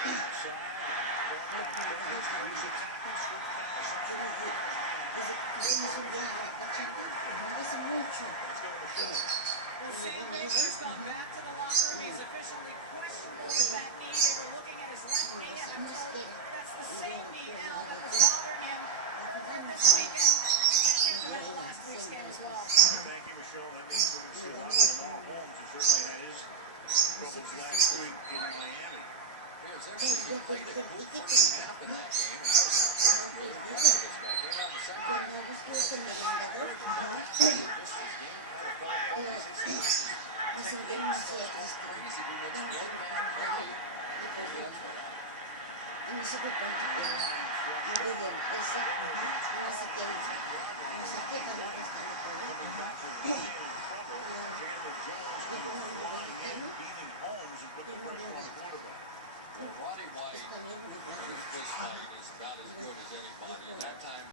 Well, Sam Baker's gone back to the locker room. He's officially questionable with that knee. They were looking at his left knee, and I'm told that's the same knee, Al, that was bothering him this weekend and throughout last week's game as well. Thank you, Michelle. That means we're going to see a lot of Lamar Holmes, who certainly had his troubles last week in Miami. Here's everything he played a good first half of that game, and I was out there with the Cowboys back here around the second half. Beating Holmes and put the pressure on